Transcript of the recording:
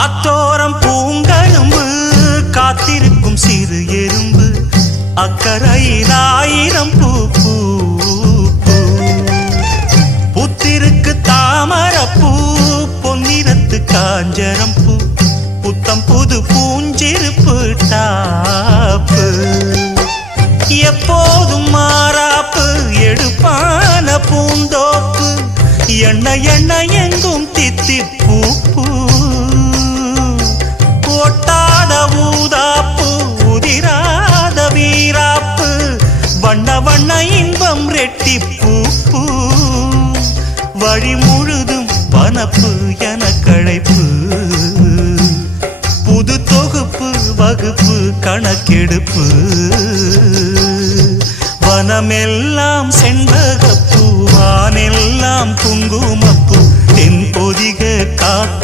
ஆத்தோரம் பூங்கழும்பு காத்திருக்கும் சிறு எறும்பு அக்கரையில் 1000 பூ பூ புத்திருக்கு தாமரப்பூ பொன்னிறத்து காஞ்சரம் பூ புத்தம் புது பூஞ்சிருப்பு டாப்பு எப்போதும் மாறாப்பு எடுப்பான பூந்தோப்பு எண்ண எண்ண எங்கும் தித்திப்பூ பூ ஒட்டாத ஊதாப்பு உதிராத வீராப்பு வண்ண வண்ண இன்பம் ரெட்டிப்பூ பூ வழி முழுதும் வனப்பு என களைப்பு புது தொகுப்பு வகுப்பு கணக்கெடுப்பு வனமெல்லாம் செண்பகப்பூ வானெல்லாம் குங்குமப்பூ தென்பொதிக காத்திருக்கும்